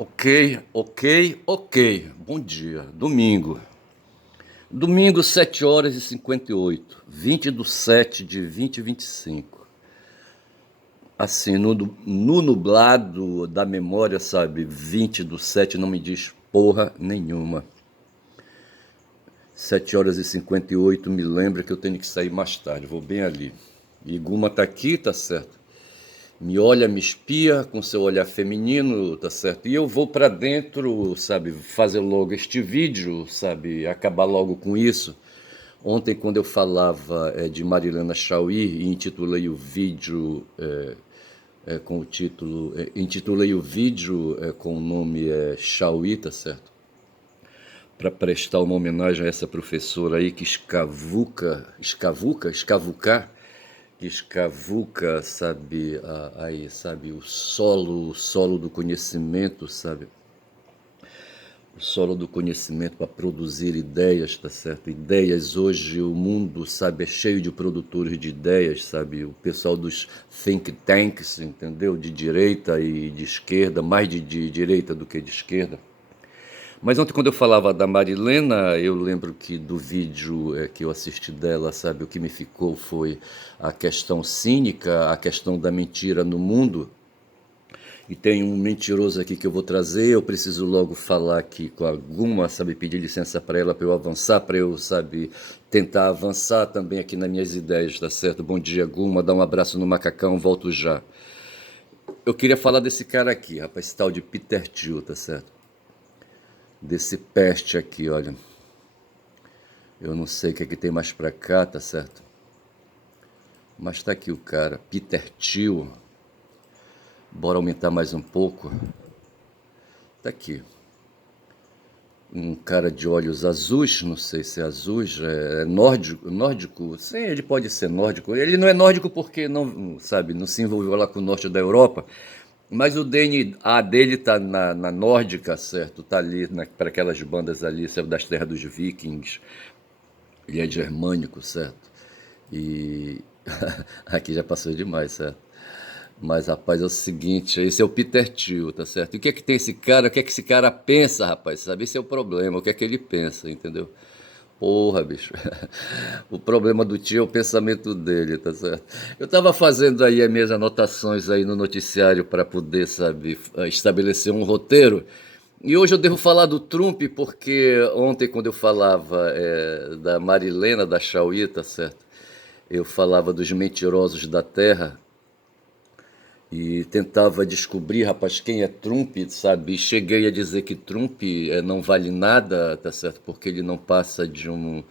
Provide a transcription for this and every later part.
Ok, ok, ok. Bom dia. Domingo. Domingo, 7 horas e 58. 20 de 7 de 2025. Assim, no nublado da memória, sabe? 20 de 7 não me diz porra nenhuma. 7 horas e 58 me lembra que eu tenho que sair mais tarde. Vou bem ali. E Guma tá aqui, tá certo? Me olha, me espia com seu olhar feminino, tá certo? E eu vou pra dentro, sabe, fazer logo este vídeo, sabe, acabar logo com isso. Ontem, quando eu falava de Marilena Chauí e intitulei o vídeo com o título, intitulei o vídeo com o nome Chauí, tá certo? Para prestar uma homenagem a essa professora aí que escavuca, sabe, aí, sabe, o solo do conhecimento, sabe? O solo do conhecimento para produzir ideias, tá certo? Ideias, hoje o mundo, sabe, é cheio de produtores de ideias, sabe? O pessoal dos think tanks, entendeu? De direita e de esquerda, mais de direita do que de esquerda. Mas ontem, quando eu falava da Marilena, eu lembro que do vídeo que eu assisti dela, sabe, o que me ficou foi a questão cínica, a questão da mentira no mundo. E tem um mentiroso aqui que eu vou trazer, eu preciso logo falar aqui com alguma, sabe, pedir licença para ela, para eu avançar, para eu, sabe, tentar avançar também aqui nas minhas ideias, tá certo? Bom dia, Guma, dá um abraço no macacão, volto já. Eu queria falar desse cara aqui, rapaz, esse tal de Peter Thiel, tá certo? Desse peste aqui, olha. Eu não sei o que é que tem mais pra cá, tá certo? Mas tá aqui o cara, Peter Thiel. Bora aumentar mais um pouco. Tá aqui. Um cara de olhos azuis, não sei se é azuis, é nórdico. Sim, ele pode ser nórdico. Ele não é nórdico porque não, sabe, não se envolveu lá com o norte da Europa. Mas o DNA dele tá na nórdica, certo? Tá ali para aquelas bandas ali, sabe, das terras dos vikings. Ele é germânico, certo? E aqui já passou demais, certo? Mas, rapaz, é o seguinte, esse é o Peter Thiel, tá certo? E o que é que tem esse cara, o que é que esse cara pensa, rapaz, sabe? Esse é o problema, o que é que ele pensa, entendeu? Porra, bicho. O problema do tio é o pensamento dele, tá certo? Eu tava fazendo aí as minhas anotações aí no noticiário para poder, sabe, estabelecer um roteiro. E hoje eu devo falar do Trump, porque ontem, quando eu falava da Marilena da Chauí, tá certo? Eu falava dos mentirosos da terra e tentava descobrir, rapaz, quem é Trump, sabe? E cheguei a dizer que Trump não vale nada, tá certo? Porque ele não passa de um.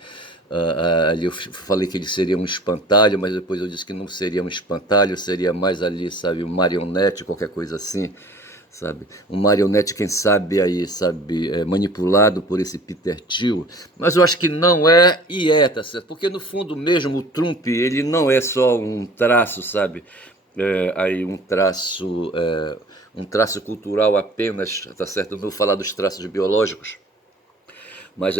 Ali eu falei que ele seria um espantalho, mas depois eu disse que não seria um espantalho, seria mais ali, sabe, um marionete, qualquer coisa assim, sabe? Um marionete, quem sabe aí, sabe, manipulado por esse Peter Thiel. Mas eu acho que não é e é, tá certo? Porque no fundo mesmo o Trump, ele não é só um traço, sabe? Aí um traço cultural apenas, tá certo? Não vou falar dos traços biológicos, mas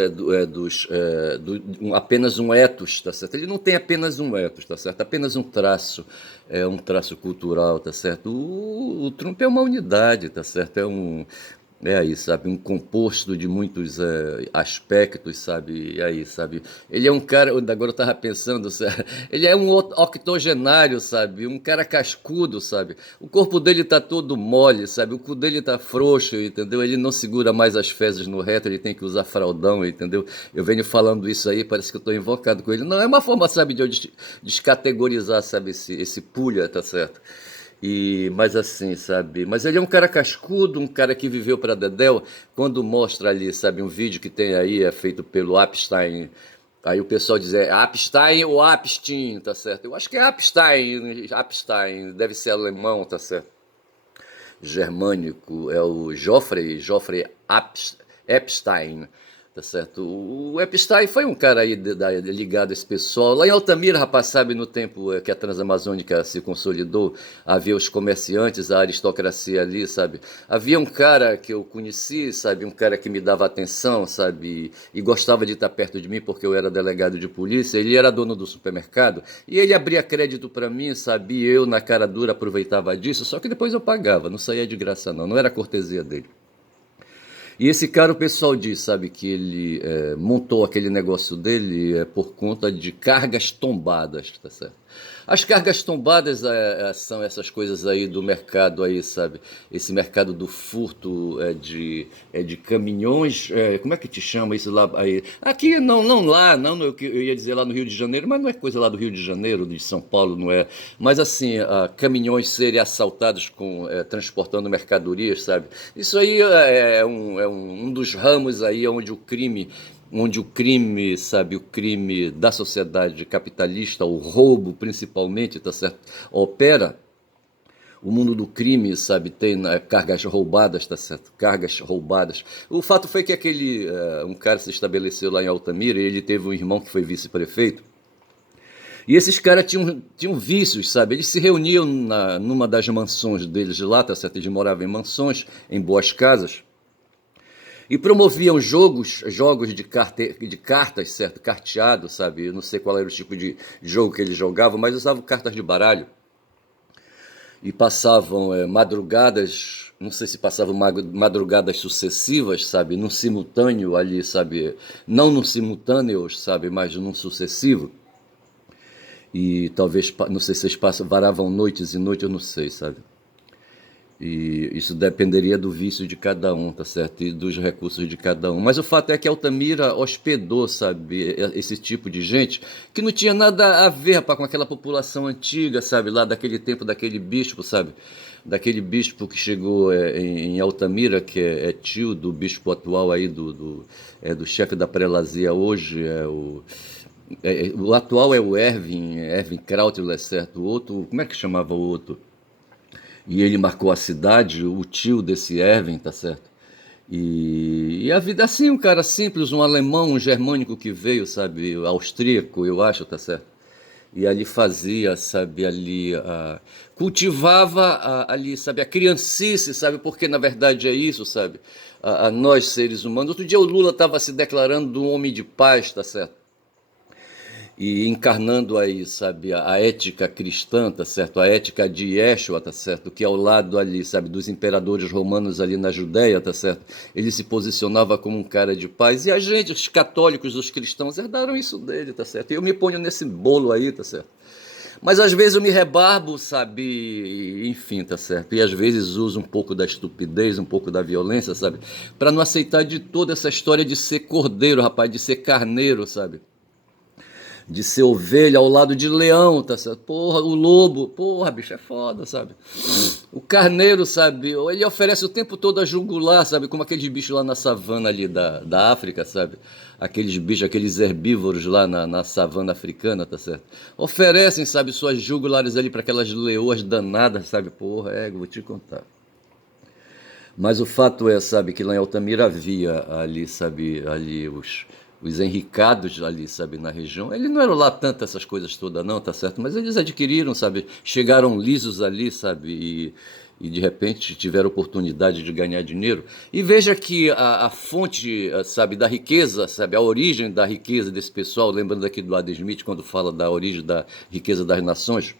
apenas um ethos, tá certo? Ele não tem apenas um ethos, tá certo? Apenas um traço cultural, tá certo? O Trump é uma unidade, tá certo? É aí, sabe, um composto de muitos aspectos, sabe, e aí, sabe, ele é um cara, agora eu tava pensando, sabe? Ele é um octogenário, sabe, um cara cascudo, sabe, o corpo dele tá todo mole, sabe, o cu dele tá frouxo, entendeu, ele não segura mais as fezes no reto, ele tem que usar fraldão, entendeu, eu venho falando isso aí, parece que eu tô invocado com ele, não, é uma forma, sabe, de eu descategorizar, sabe, esse pulha, tá certo, mas assim, sabe? Mas ele é um cara cascudo, um cara que viveu para Dedéu. Quando mostra ali, sabe, um vídeo que tem aí, é feito pelo Epstein. Aí o pessoal diz, Epstein ou Epstein, tá certo? Eu acho que é Epstein, deve ser alemão, tá certo? Germânico, é o Geoffrey Epstein, tá certo? O Epstein foi um cara aí ligado a esse pessoal. Lá em Altamira, rapaz, sabe, no tempo que a Transamazônica se consolidou, havia os comerciantes, a aristocracia ali, sabe? Havia um cara que eu conheci, sabe? Um cara que me dava atenção, sabe? E gostava de estar perto de mim porque eu era delegado de polícia. Ele era dono do supermercado e ele abria crédito para mim, sabe? E eu, na cara dura, aproveitava disso, só que depois eu pagava, não saía de graça não, não era cortesia dele. E esse cara, o pessoal diz, sabe, que ele montou aquele negócio dele por conta de cargas tombadas, tá certo? As cargas tombadas são essas coisas aí do mercado aí, sabe? Esse mercado do furto de caminhões, como é que te chama isso lá aí? Aqui, não, não lá, não, eu ia dizer lá no Rio de Janeiro, mas não é coisa lá do Rio de Janeiro, de São Paulo, não é. Mas assim, caminhões serem assaltados transportando mercadorias, sabe? Isso aí é um dos ramos aí onde o crime, sabe, o crime da sociedade capitalista, o roubo principalmente, tá certo, opera. O mundo do crime, sabe, tem cargas roubadas, tá certo? Cargas roubadas. O fato foi que um cara se estabeleceu lá em Altamira e ele teve um irmão que foi vice-prefeito. E esses caras tinham vícios, sabe? Eles se reuniam numa das mansões deles lá, tá certo? Eles moravam em mansões, em boas casas. E promoviam jogos de cartas, certo? Carteado, sabe? Eu não sei qual era o tipo de jogo que eles jogavam, mas usavam cartas de baralho. E passavam madrugadas, não sei se passavam madrugadas sucessivas, sabe? Num simultâneo ali, sabe? Não num simultâneo, sabe? Mas num sucessivo. E talvez, não sei se eles varavam noites e noites, eu não sei, sabe? E isso dependeria do vício de cada um, tá certo? E dos recursos de cada um. Mas o fato é que Altamira hospedou, sabe, esse tipo de gente que não tinha nada a ver, rapaz, com aquela população antiga, sabe, lá daquele tempo, daquele bispo, sabe? Daquele bispo que chegou em Altamira, que é tio do bispo atual aí, do chefe da prelazia hoje, o atual é o Erwin Krautler, certo? O outro, como é que chamava o outro? E ele marcou a cidade, o tio desse Erwin, tá certo? E a vida assim, um cara simples, um alemão, um germânico que veio, sabe, austríaco, eu acho, tá certo? E ali fazia, sabe, ali cultivava ali, sabe, a criancice, sabe, porque na verdade é isso, sabe, a nós seres humanos. Outro dia o Lula estava se declarando um homem de paz, tá certo? E encarnando aí, sabe, a ética cristã, tá certo? A ética de Yeshua, tá certo? Que ao lado ali, sabe, dos imperadores romanos ali na Judéia, tá certo? Ele se posicionava como um cara de paz. E a gente, os católicos, os cristãos, herdaram isso dele, tá certo? E eu me ponho nesse bolo aí, tá certo? Mas às vezes eu me rebarbo, sabe? Enfim, tá certo? E às vezes uso um pouco da estupidez, um pouco da violência, sabe? Para não aceitar de toda essa história de ser cordeiro, rapaz, de ser carneiro, sabe? De ser ovelha ao lado de leão, tá certo? Porra, o lobo, porra, bicho, é foda, sabe? O carneiro, sabe? Ele oferece o tempo todo a jugular, sabe? Como aqueles bichos lá na savana ali da África, sabe? Aqueles bichos, aqueles herbívoros lá na savana africana, tá certo? Oferecem, sabe, suas jugulares ali para aquelas leoas danadas, sabe? Porra, vou te contar. Mas o fato é, sabe, que lá em Altamira havia ali, sabe, ali os enricados ali, sabe, na região. Eles não eram lá tanto essas coisas todas, não, tá certo? Mas eles adquiriram, sabe, chegaram lisos ali, sabe, e de repente tiveram oportunidade de ganhar dinheiro. E veja que a fonte, sabe, da riqueza, sabe, a origem da riqueza desse pessoal, lembrando aqui do Adam Smith, quando fala da origem da riqueza das nações,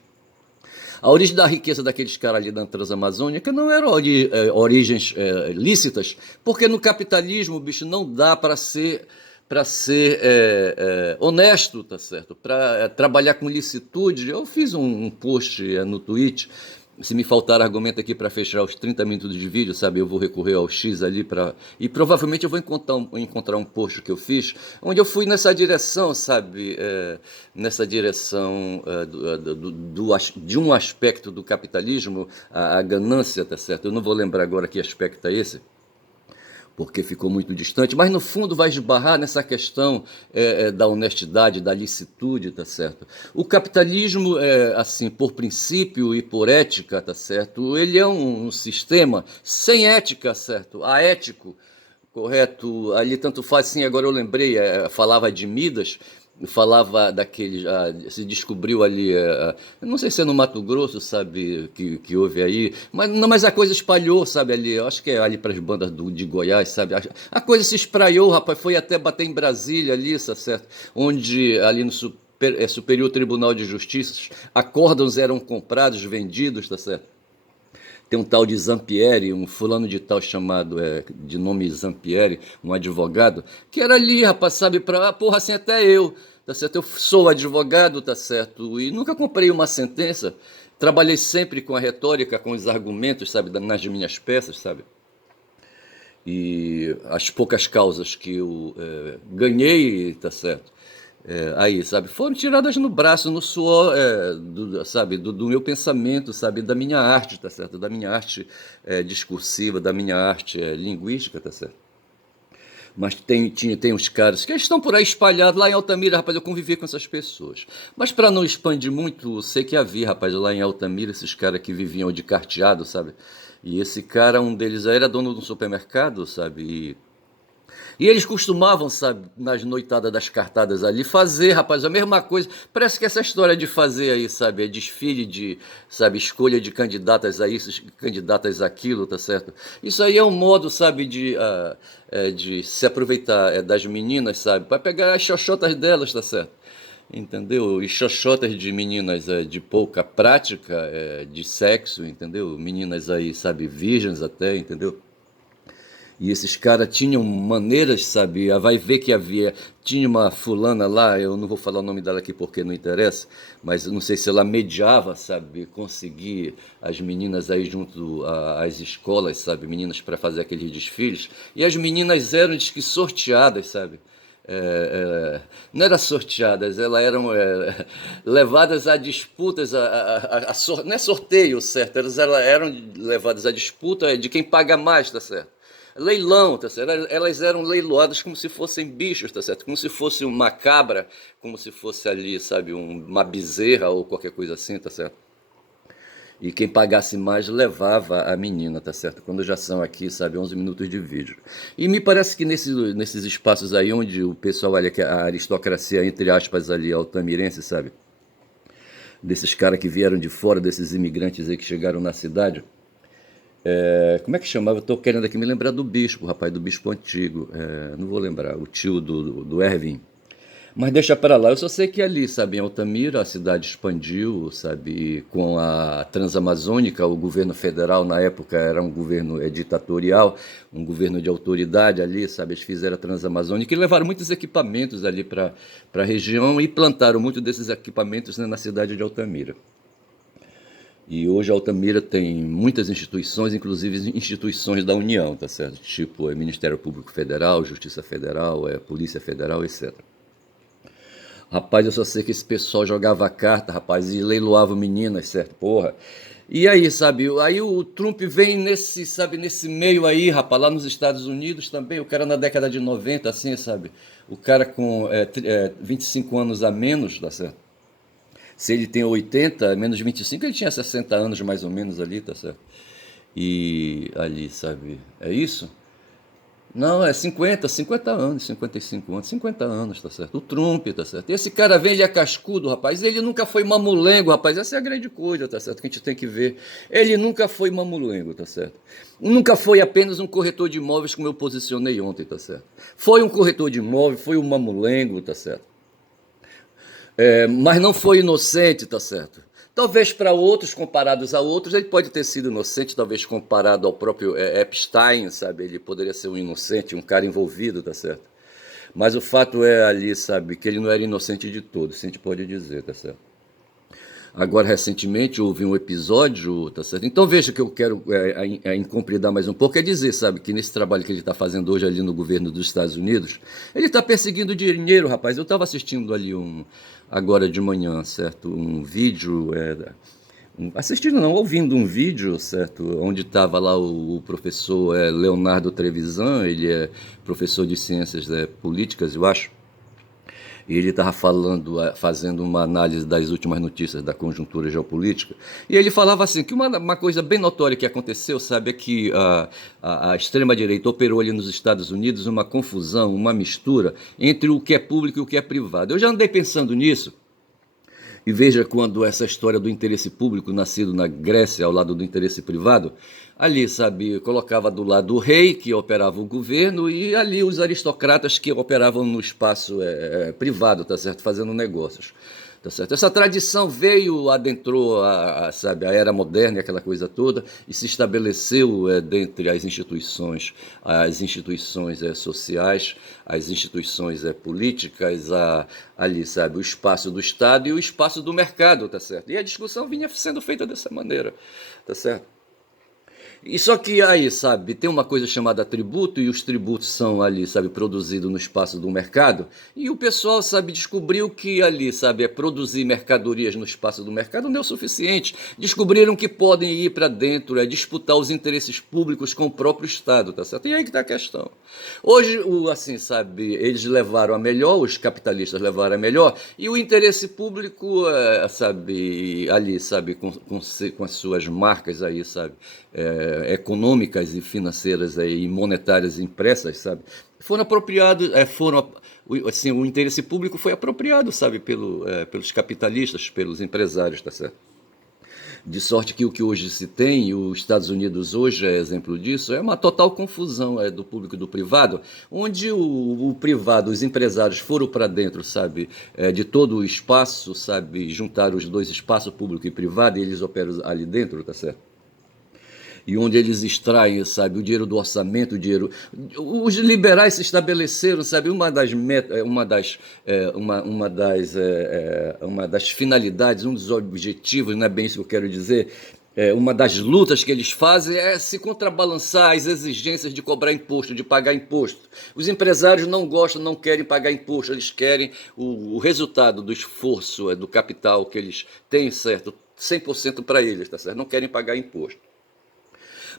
a origem da riqueza daqueles caras ali da Transamazônica não eram origens lícitas, porque no capitalismo, bicho, não dá para ser honesto, tá certo? Para trabalhar com licitude. Eu fiz um post no Twitch. Se me faltar argumento aqui para fechar os 30 minutos de vídeo, sabe, eu vou recorrer ao X ali para. E provavelmente eu vou encontrar um post que eu fiz, onde eu fui nessa direção, sabe, nessa direção de um aspecto do capitalismo, a ganância, tá certo? Eu não vou lembrar agora que aspecto é esse, porque ficou muito distante, mas no fundo vai esbarrar nessa questão da honestidade, da licitude, tá certo? O capitalismo, assim, por princípio e por ética, tá certo? Ele é um sistema sem ética, certo? Aético, correto? Ali tanto faz, sim, agora eu lembrei, falava de Midas, falava daqueles, se descobriu ali, eu não sei se é no Mato Grosso, sabe, que houve aí, mas, não, mas a coisa espalhou, sabe, ali, eu acho que é ali para as bandas de Goiás, sabe, a coisa se espraiou, rapaz, foi até bater em Brasília ali, certo, onde ali no Superior Tribunal de Justiça, acórdãos eram comprados, vendidos, tá certo? Tem um tal de Zampieri, um fulano de tal chamado, de nome Zampieri, um advogado, que era ali, rapaz, sabe, porra, assim, até eu, tá certo? Eu sou advogado, tá certo? E nunca comprei uma sentença. Trabalhei sempre com a retórica, com os argumentos, sabe, nas minhas peças, sabe? E as poucas causas que eu ganhei, tá certo? Aí, sabe, foram tiradas no braço, no suor, sabe, do meu pensamento, sabe, da minha arte, tá certo? Da minha arte discursiva, da minha arte linguística, tá certo? Mas tem uns caras que estão por aí espalhados. Lá em Altamira, rapaz, eu convivi com essas pessoas. Mas para não expandir muito, sei que havia, rapaz, lá em Altamira, esses caras que viviam de carteado, sabe? E esse cara, um deles era dono de um supermercado, sabe? E eles costumavam, sabe, nas noitadas das cartadas ali, fazer, rapaz, a mesma coisa. Parece que essa história de fazer aí, sabe, é desfile de, sabe, escolha de candidatas a isso, candidatas àquilo, tá certo? Isso aí é um modo, sabe, de se aproveitar das meninas, sabe, para pegar as xoxotas delas, tá certo? Entendeu? E xoxotas de meninas de pouca prática, de sexo, entendeu? Meninas aí, sabe, virgens até, entendeu? E esses caras tinham maneiras, sabe? Vai ver que havia. Tinha uma fulana lá, eu não vou falar o nome dela aqui porque não interessa, mas não sei se ela mediava, sabe? Conseguir as meninas aí junto às escolas, sabe? Meninas para fazer aqueles desfiles. E as meninas eram, diz que sorteadas, sabe? Não eram sorteadas, elas eram levadas a disputas, não é sorteio, certo? Elas eram levadas a disputa de quem paga mais, tá certo? Leilão, tá certo? Elas eram leiloadas como se fossem bichos, tá certo? Como se fosse uma cabra, como se fosse ali, sabe, uma bezerra ou qualquer coisa assim, tá certo? E quem pagasse mais levava a menina, tá certo? Quando já são aqui, sabe, 11 minutos de vídeo. E me parece que nesses espaços aí onde o pessoal, olha, que a aristocracia, entre aspas, ali, altamirense, sabe? Desses caras que vieram de fora, desses imigrantes aí que chegaram na cidade. Como é que chamava? Eu tô querendo aqui me lembrar do bispo, rapaz, do bispo antigo. Não vou lembrar, o tio do Erwin. Mas deixa para lá, eu só sei que ali, sabe, em Altamira, a cidade expandiu, sabe, com a Transamazônica, o governo federal na época era um governo ditatorial, um governo de autoridade ali, sabe, eles fizeram a Transamazônica e levaram muitos equipamentos ali para a região e plantaram muitos desses equipamentos, né, na cidade de Altamira. E hoje a Altamira tem muitas instituições, inclusive instituições da União, tá certo? Tipo Ministério Público Federal, Justiça Federal, Polícia Federal, etc. Rapaz, eu só sei que esse pessoal jogava carta, rapaz, e leiloava meninas, certo? Porra. E aí, sabe, aí o Trump vem nesse, sabe, nesse meio aí, rapaz, lá nos Estados Unidos também, o cara na década de 90, assim, sabe? O cara com 25 anos a menos, tá certo? Se ele tem 80, menos de 25, ele tinha 60 anos mais ou menos ali, tá certo? E ali, sabe, é isso? Não, é 50 anos, 55 anos, 50 anos, tá certo? O Trump, tá certo? E esse cara vem, ele é cascudo, rapaz. Ele nunca foi mamulengo, rapaz. Essa é a grande coisa, tá certo? Que a gente tem que ver. Ele nunca foi mamulengo, tá certo? Nunca foi apenas um corretor de imóveis, como eu posicionei ontem, tá certo? Foi um corretor de imóveis, foi um mamulengo, tá certo? Mas não foi inocente, tá certo? Talvez para outros, comparados a outros, ele pode ter sido inocente, talvez comparado ao próprio Epstein, sabe? Ele poderia ser um inocente, um cara envolvido, tá certo? Mas o fato é ali, sabe, que ele não era inocente de todo, isso a gente pode dizer, tá certo? Agora, recentemente, houve um episódio, tá certo? Então, veja que eu quero incompridar mais um pouco, é dizer, sabe, que nesse trabalho que ele está fazendo hoje ali no governo dos Estados Unidos, ele está perseguindo dinheiro, rapaz. Eu estava assistindo ali agora de manhã, certo? Um vídeo, assistindo não, ouvindo um vídeo, certo? Onde estava lá o professor Leonardo Trevisan, ele é professor de ciências políticas, eu acho. E ele estava fazendo uma análise das últimas notícias da conjuntura geopolítica, e ele falava assim, que uma coisa bem notória que aconteceu, sabe, é que a extrema-direita operou ali nos Estados Unidos uma confusão, uma mistura entre o que é público e o que é privado. Eu já andei pensando nisso, e veja quando essa história do interesse público, nascido na Grécia ao lado do interesse privado, ali, sabe, colocava do lado o rei, que operava o governo, e ali os aristocratas que operavam no espaço privado, tá certo, fazendo negócios. tá certo? Essa tradição veio, adentrou sabe, a era moderna, aquela coisa toda, e se estabeleceu dentre as instituições sociais, as instituições políticas, ali, sabe, o espaço do Estado e o espaço do mercado, tá certo? E a discussão vinha sendo feita dessa maneira, tá certo? E só que aí, sabe, tem uma coisa chamada tributo, e os tributos são ali, sabe, produzidos no espaço do mercado, e o pessoal, sabe, descobriu que ali, sabe, produzir mercadorias no espaço do mercado não é o suficiente. Descobriram que podem ir para dentro, disputar os interesses públicos com o próprio Estado, tá certo? E aí que está a questão. Hoje, assim, sabe, eles levaram a melhor, os capitalistas levaram a melhor, e o interesse público, sabe, ali, sabe, com as suas marcas aí, sabe, econômicas e financeiras e monetárias impressas, sabe, foram apropriados, assim, o interesse público foi apropriado, sabe, pelos capitalistas, pelos empresários, tá certo? De sorte que o que hoje se tem, e os Estados Unidos hoje é exemplo disso, é uma total confusão do público e do privado, onde o privado, os empresários foram para dentro, sabe, de todo o espaço, sabe, juntaram os dois espaços, público e privado, e eles operam ali dentro, tá certo? E onde eles extraem, sabe, o dinheiro do orçamento, o dinheiro. Os liberais se estabeleceram, sabe, uma das finalidades, um dos objetivos, não é bem isso que eu quero dizer, uma das lutas que eles fazem é se contrabalançar as exigências de cobrar imposto, de pagar imposto. Os empresários não gostam, não querem pagar imposto, eles querem o resultado do esforço, do capital que eles têm, certo? 100% para eles, tá certo? Não querem pagar imposto.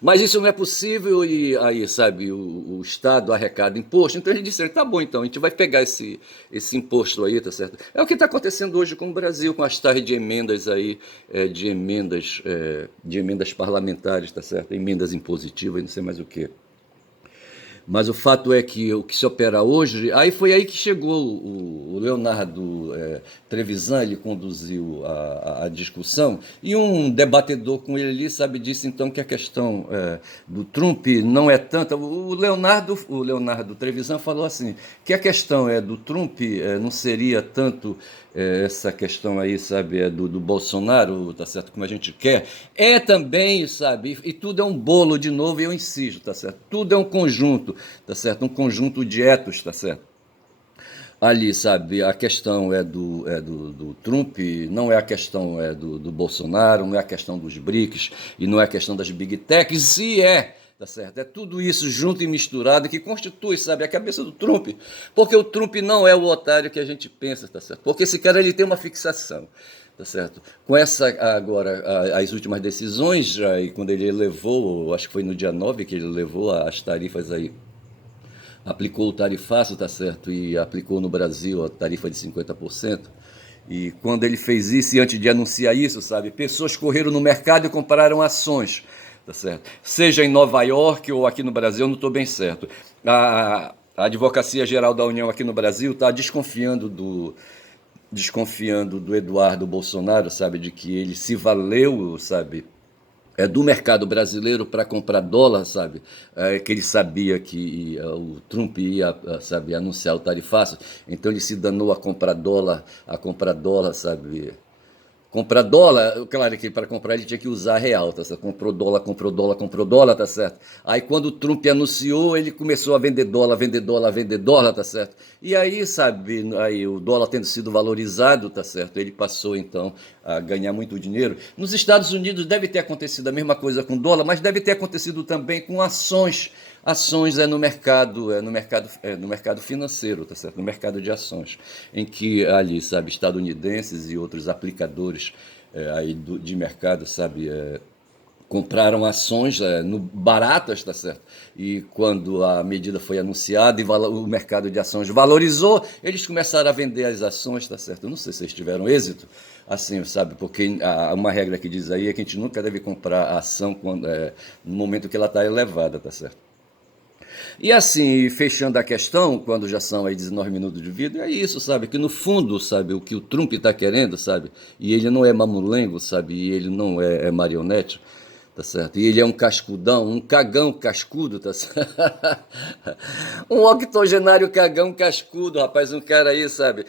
Mas isso não é possível e aí, sabe, o Estado arrecada imposto. Então eles disseram, tá bom, então, a gente vai pegar esse imposto aí, tá certo? É o que está acontecendo hoje com o Brasil, com as tais de emendas aí, de emendas parlamentares, tá certo? Emendas impositivas, não sei mais o quê. Mas o fato é que o que se opera hoje, aí foi aí que chegou o Leonardo Trevisan, ele conduziu a discussão, e um debatedor com ele ali, sabe, disse então que a questão do Trump não é tanta. O Leonardo Trevisan falou assim, que a questão do Trump não seria tanto essa questão aí, sabe, do Bolsonaro, tá certo, como a gente quer, também, sabe, e tudo é um bolo de novo, e eu insisto, tá certo, tudo é um conjunto, tá certo, um conjunto de etos, tá certo. Ali, sabe, a questão do Trump, não é a questão do Bolsonaro, não é a questão dos BRICS, e não é a questão das Big Techs, e tá certo? É tudo isso junto e misturado que constitui, sabe, a cabeça do Trump. Porque o Trump não é o otário que a gente pensa, tá certo? Porque esse cara ele tem uma fixação, tá certo? Com as últimas decisões, e quando ele elevou, acho que foi no dia 9 que ele elevou as tarifas aí, aplicou o tarifaço, tá certo? E aplicou no Brasil a tarifa de 50%. E quando ele fez isso, e antes de anunciar isso, sabe, pessoas correram no mercado e compraram ações, tá certo? Seja em Nova York ou aqui no Brasil, eu não estou bem certo. A Advocacia Geral da União aqui no Brasil está desconfiando do Eduardo Bolsonaro, sabe, de que ele se valeu, sabe, do mercado brasileiro para comprar dólar, sabe? Que ele sabia que o Trump ia, sabe, anunciar o tarifaço, então ele se danou a comprar dólar, sabe? Comprar dólar, claro que para comprar ele tinha que usar real, tá certo? Comprou dólar, tá certo? Aí quando o Trump anunciou, ele começou a vender dólar, vender dólar, tá certo? E aí, sabe, aí o dólar tendo sido valorizado, tá certo? Ele passou então a ganhar muito dinheiro. Nos Estados Unidos deve ter acontecido a mesma coisa com dólar, mas deve ter acontecido também com ações. Ações no mercado financeiro, tá certo? No mercado de ações, em que ali, sabe, estadunidenses e outros aplicadores aí de mercado, sabe, compraram ações baratas, tá certo? E quando a medida foi anunciada e o mercado de ações valorizou, eles começaram a vender as ações, tá certo? Eu não sei se eles tiveram êxito, assim, sabe? Porque uma regra que diz aí é que a gente nunca deve comprar a ação no momento que ela está elevada, tá certo? E assim, fechando a questão, quando já são aí 19 minutos de vídeo, é isso, sabe? Que no fundo, sabe, o que o Trump está querendo, sabe? E ele não é mamulengo, sabe? E ele não é marionete, tá certo? E ele é um cascudão, um cagão cascudo, tá certo? Um octogenário cagão cascudo, rapaz, um cara aí, sabe?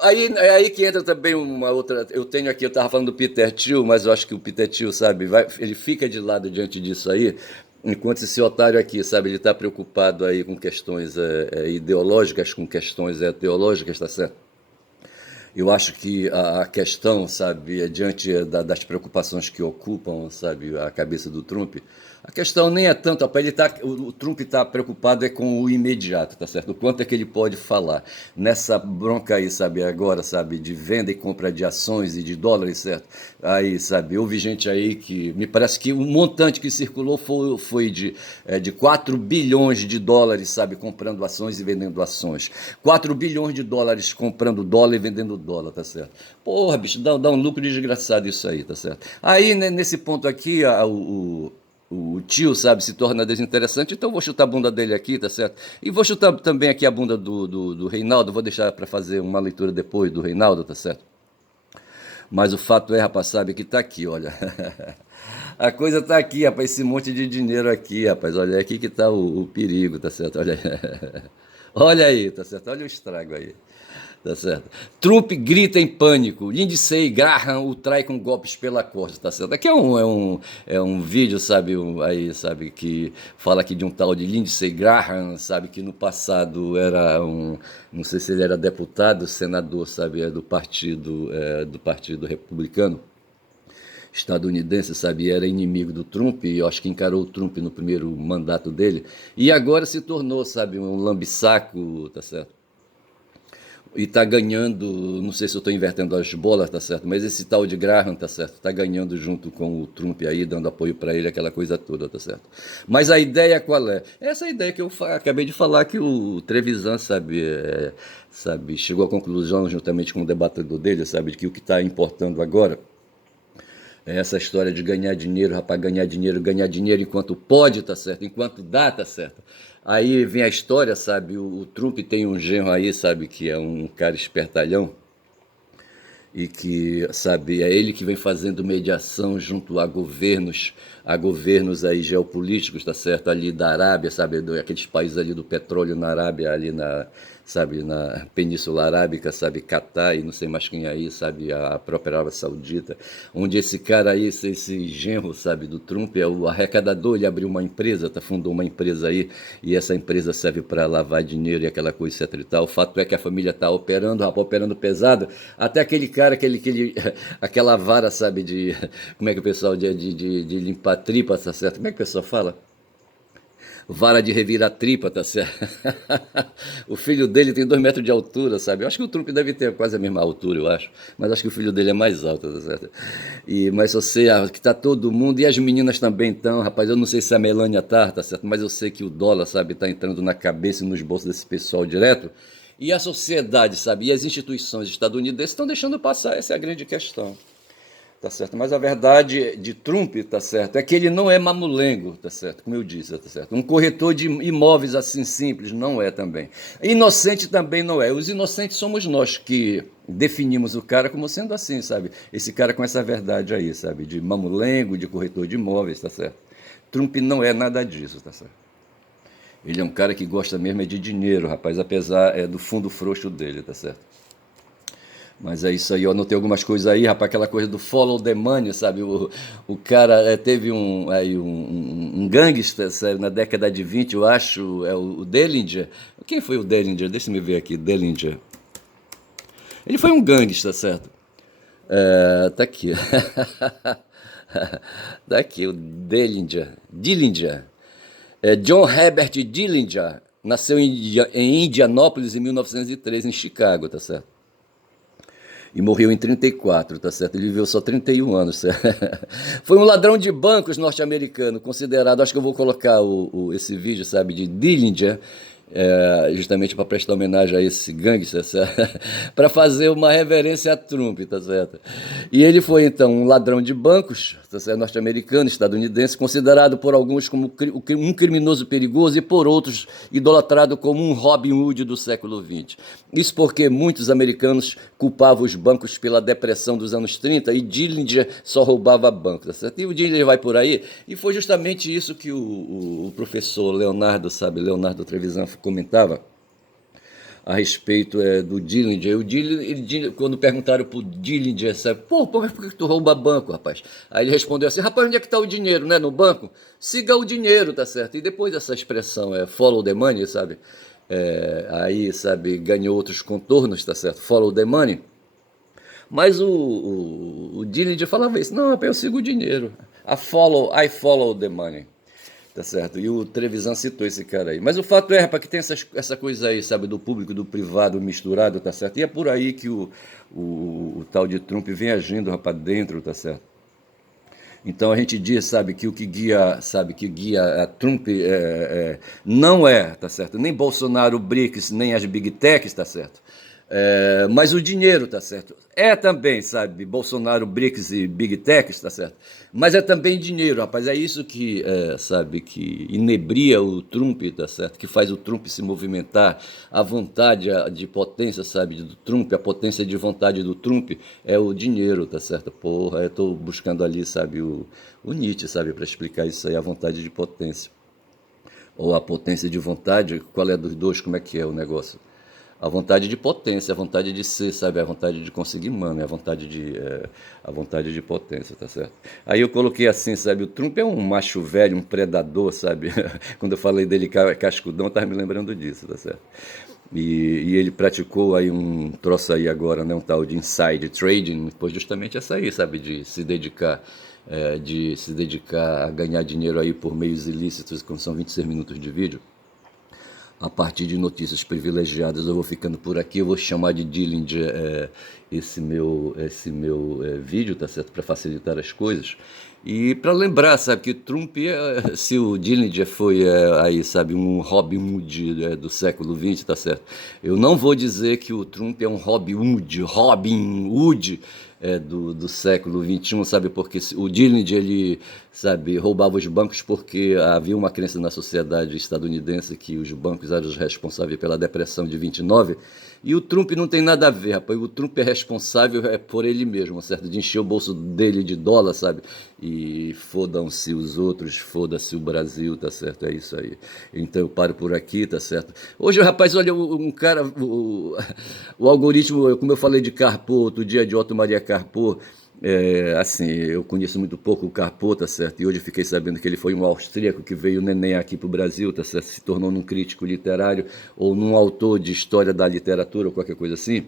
Aí que entra também uma outra. Eu tenho aqui, eu tava falando do Peter Thiel, mas eu acho que o Peter Thiel, sabe, ele fica de lado diante disso aí. Enquanto esse otário aqui, sabe, ele está preocupado aí com questões ideológicas, com questões teológicas, tá certo? Eu acho que a questão, sabe, diante das preocupações que ocupam, sabe, a cabeça do Trump, a questão nem é tanto, rapaz, o Trump está preocupado é com o imediato, tá certo? O quanto é que ele pode falar nessa bronca aí, sabe, agora, sabe, de venda e compra de ações e de dólares, certo? Aí, sabe, houve gente aí que, me parece que o montante que circulou foi de 4 bilhões de dólares, sabe, comprando ações e vendendo ações. 4 bilhões de dólares comprando dólar e vendendo dólar, tá certo? Porra, bicho, dá um lucro desgraçado isso aí, tá certo? Aí, né, nesse ponto aqui, o tio, sabe, se torna desinteressante, então eu vou chutar a bunda dele aqui, tá certo? E vou chutar também aqui a bunda do Reinaldo, vou deixar para fazer uma leitura depois do Reinaldo, tá certo? Mas o fato é, rapaz, sabe, que tá aqui, olha. A coisa tá aqui, rapaz, esse monte de dinheiro aqui, rapaz, olha, é aqui que tá o perigo, tá certo? Olha aí. Olha aí, tá certo? Olha o estrago aí. Tá certo? Trump grita em pânico. Lindsey Graham o trai com golpes pela costa, tá certo? Aqui é um vídeo, sabe, aí, sabe, que fala aqui de um tal de Lindsey Graham, sabe, que no passado era não sei se ele era deputado, senador, sabe, do Partido Republicano estadunidense, sabe, era inimigo do Trump, e eu acho que encarou o Trump no primeiro mandato dele, e agora se tornou, sabe, um lambisaco, tá certo? E tá ganhando, não sei se eu estou invertendo as bolas, tá certo? Mas esse tal de Graham, tá certo? Tá ganhando junto com o Trump aí, dando apoio para ele, aquela coisa toda, tá certo? Mas a ideia qual é? Essa ideia que eu acabei de falar, que o Trevisan, sabe, sabe, chegou à conclusão, juntamente com o debatedor dele, sabe, de que o que está importando agora é essa história de ganhar dinheiro, rapaz, ganhar dinheiro enquanto pode, tá certo? Enquanto dá, tá certo? Aí vem a história, sabe? O Trump tem um genro aí, sabe, que é um cara espertalhão e que, sabe, é ele que vem fazendo mediação junto a governos aí geopolíticos, tá certo? Ali da Arábia, sabe, aqueles países ali do petróleo na Arábia, ali sabe, na Península Arábica, sabe, Catar e não sei mais quem aí, sabe, a própria Arábia Saudita, onde esse cara aí, esse genro, sabe, do Trump, é o arrecadador, ele abriu uma empresa, fundou uma empresa aí, e essa empresa serve para lavar dinheiro e aquela coisa, etc e tal. O fato é que a família tá operando, rapaz, operando pesado, até aquele cara, aquela vara, sabe, como é que o pessoal, de limpar tripa, tá certo? Como é que o pessoal fala? Vara de revirar tripa, tá certo? O filho dele tem 2 metros de altura, sabe? Eu acho que o Trump deve ter quase a mesma altura, eu acho. Mas acho que o filho dele é mais alto, tá certo? Mas eu sei que tá todo mundo, e as meninas também estão, rapaz. Eu não sei se a Melania tá certo? Mas eu sei que o dólar, sabe, tá entrando na cabeça e nos bolsos desse pessoal direto. E a sociedade, sabe? E as instituições estadunidenses estão deixando passar, essa é a grande questão. Tá certo? Mas a verdade de Trump, tá certo, é que ele não é mamulengo, tá certo? Como eu disse, tá certo? Um corretor de imóveis assim simples não é também. Inocente também não é. Os inocentes somos nós que definimos o cara como sendo assim, sabe? Esse cara com essa verdade aí, sabe? De mamulengo, de corretor de imóveis, tá certo? Trump não é nada disso, tá certo? Ele é um cara que gosta mesmo de dinheiro, rapaz, apesar do fundo frouxo dele, tá certo? Mas é isso aí, eu anotei algumas coisas aí, rapaz, aquela coisa do follow the money, sabe? O cara teve um gangster, sabe? Na década de 20, eu acho, é o Dellinger. Quem foi o Dellinger? Deixa eu ver aqui, Dellinger. Ele foi um gangster, certo? Tá aqui. Tá aqui, o Dillinger. John Herbert Dillinger nasceu em Indianápolis em 1903, em Chicago, tá certo? E morreu em 34, tá certo? Ele viveu só 31 anos, certo? Foi um ladrão de bancos norte-americano, considerado, acho que eu vou colocar esse vídeo, sabe, de Dillinger, justamente para prestar homenagem a esse gangster, para fazer uma reverência a Trump, tá certo? E ele foi então um ladrão de bancos, tá certo? Norte-americano, estadunidense, considerado por alguns como um criminoso perigoso e por outros idolatrado como um Robin Hood do século XX. Isso porque muitos americanos culpavam os bancos pela depressão dos anos 30 e Dillinger só roubava bancos, tá certo? E o Dillinger vai por aí, e foi justamente isso que o professor Leonardo Trevisan comentava a respeito do Dillinger. Quando perguntaram pro Dillinger, sabe, pô, por que tu rouba banco, rapaz? Aí ele respondeu assim, rapaz, onde é que tá o dinheiro, né, no banco? Siga o dinheiro, tá certo? E depois dessa expressão, follow the money, sabe? Aí, sabe, ganhou outros contornos, tá certo? Follow the money. Mas o Dillinger falava isso, não, rapaz, eu sigo o dinheiro. I follow the money. Tá certo? E o Trevisan citou esse cara aí. Mas o fato é, rapaz, que tem essa coisa aí, sabe, do público e do privado misturado, tá certo? E é por aí que o tal de Trump vem agindo, rapaz, dentro, tá certo? Então a gente diz, sabe, que o que guia a Trump não tá certo? Nem Bolsonaro, BRICS, nem as Big Techs, tá certo? Mas o dinheiro, tá certo? É também, sabe, Bolsonaro, BRICS e Big Techs, tá certo? Mas é também dinheiro, rapaz. É isso que, sabe, que inebria o Trump, tá certo? Que faz o Trump se movimentar. A vontade de potência, sabe, do Trump, a potência de vontade do Trump é o dinheiro, tá certo? Porra, eu tô buscando ali, sabe, o Nietzsche, sabe, para explicar isso aí, a vontade de potência. Ou a potência de vontade, qual é dos dois, como é que é o negócio? A vontade de potência, a vontade de ser, sabe? A vontade de conseguir mano, a vontade de potência, tá certo? Aí eu coloquei assim, sabe? O Trump é um macho velho, um predador, sabe? Quando eu falei dele cascudão, eu tava me lembrando disso, tá certo? E ele praticou aí um troço aí agora, né? Um tal de inside trading, foi justamente essa aí, sabe? De se dedicar a ganhar dinheiro aí por meios ilícitos, como são 26 minutos de vídeo. A partir de notícias privilegiadas, eu vou ficando por aqui. Eu vou chamar de Dillinger esse meu vídeo, tá certo? Para facilitar as coisas. E para lembrar, sabe, que o Trump, se o Dillinger foi aí, sabe, um Robin Hood do século XX, tá certo? Eu não vou dizer que o Trump é um Robin Hood do século XXI, sabe? Porque o Dillinger, ele, sabe, roubava os bancos porque havia uma crença na sociedade estadunidense que os bancos eram os responsáveis pela depressão de 29. E o Trump não tem nada a ver, rapaz. O Trump é responsável por ele mesmo, certo? De encher o bolso dele de dólar, sabe? E fodam-se os outros, foda-se o Brasil, tá certo? É isso aí. Então eu paro por aqui, tá certo? Hoje, rapaz, olha, um cara, o algoritmo, como eu falei de Carpo, outro dia de Otto Maria Carpo, assim, eu conheço muito pouco o Carpo, tá certo? E hoje fiquei sabendo que ele foi um austríaco que veio neném aqui pro Brasil, tá certo? Se tornou num crítico literário ou num autor de história da literatura ou qualquer coisa assim.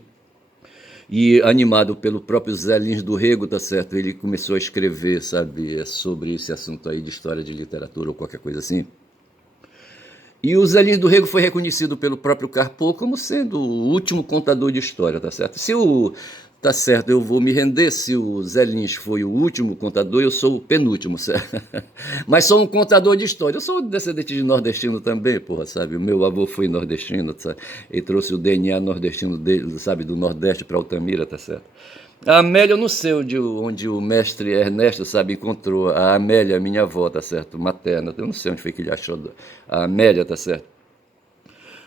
E animado pelo próprio Zé Lins do Rego, tá certo? Ele começou a escrever, sabe, sobre esse assunto aí de história de literatura ou qualquer coisa assim. E o Zé Lins do Rego foi reconhecido pelo próprio Carpo como sendo o último contador de história, tá certo? Tá certo, eu vou me render. Se o Zé Lins foi o último contador, eu sou o penúltimo, certo? Mas sou um contador de história. Eu sou descendente de nordestino também, porra, sabe? O meu avô foi nordestino, sabe? Ele trouxe o DNA nordestino dele, sabe, do Nordeste para Altamira, tá certo? A Amélia, eu não sei onde o mestre Ernesto, sabe, encontrou a Amélia, minha avó, tá certo? Materna. Eu não sei onde foi que ele achou a Amélia, tá certo?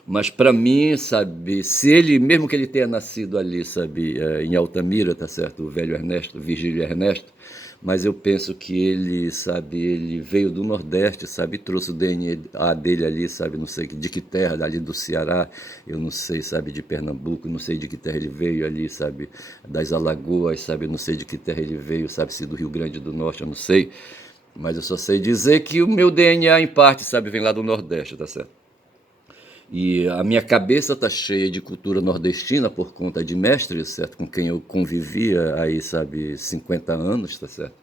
Mas para mim, sabe, se ele, mesmo que ele tenha nascido ali, sabe, em Altamira, tá certo, o velho Ernesto, Virgílio Ernesto, mas eu penso que ele, sabe, ele veio do Nordeste, sabe, trouxe o DNA dele ali, sabe, não sei de que terra, ali do Ceará, eu não sei, sabe, de Pernambuco, não sei de que terra ele veio ali, sabe, das Alagoas, sabe, não sei de que terra ele veio, sabe, se do Rio Grande do Norte, eu não sei, mas eu só sei dizer que o meu DNA, em parte, sabe, vem lá do Nordeste, tá certo? E a minha cabeça está cheia de cultura nordestina por conta de mestres, certo? Com quem eu convivia aí, sabe, 50 anos, tá certo?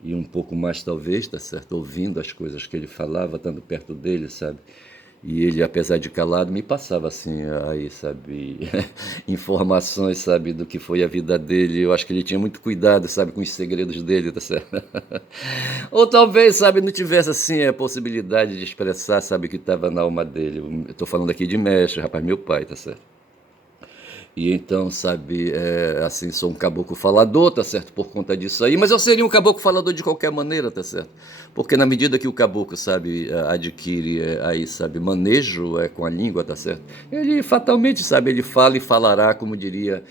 E um pouco mais talvez, tá certo? Ouvindo as coisas que ele falava, estando perto dele, sabe? E ele, apesar de calado, me passava assim, aí, sabe, informações, sabe, do que foi a vida dele. Eu acho que ele tinha muito cuidado, sabe, com os segredos dele, tá certo? Ou talvez, sabe, não tivesse assim a possibilidade de expressar, sabe, o que estava na alma dele. Eu tô falando aqui de mestre, rapaz, meu pai, tá certo? E então, sabe, assim, sou um caboclo falador, tá certo? Por conta disso aí, mas eu seria um caboclo falador de qualquer maneira, tá certo? Porque na medida que o caboclo, sabe, adquire aí, sabe, manejo com a língua, tá certo? Ele fatalmente, sabe, ele fala e falará, como diria,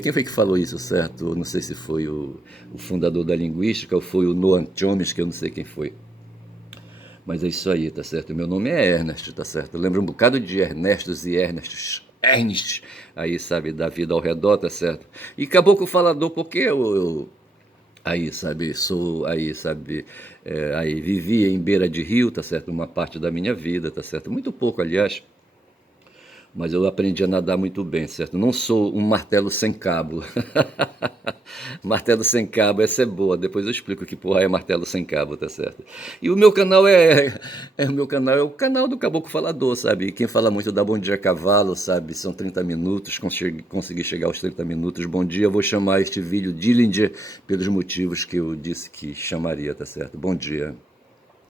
quem foi que falou isso, certo? Eu não sei se foi o fundador da linguística ou foi o Noam Chomsky, eu não sei quem foi. Mas é isso aí, tá certo? Meu nome é Ernest, tá certo? Eu lembro um bocado de Ernestos e Ernestos. Ernest, aí, sabe, da vida ao redor, tá certo? E caboclo falador, porque aí, sabe, sou, aí, sabe, aí vivia em beira de rio, tá certo? Uma parte da minha vida, tá certo? Muito pouco, aliás, mas eu aprendi a nadar muito bem, certo? Não sou um martelo sem cabo. Martelo sem cabo, essa é boa. Depois eu explico que porra é martelo sem cabo, tá certo? E o meu canal o meu canal é o canal do Caboclo Falador, sabe? E quem fala muito dá bom dia a cavalo, sabe? São 30 minutos, consegui chegar aos 30 minutos. Bom dia, eu vou chamar este vídeo Dillinger pelos motivos que eu disse que chamaria, tá certo? Bom dia.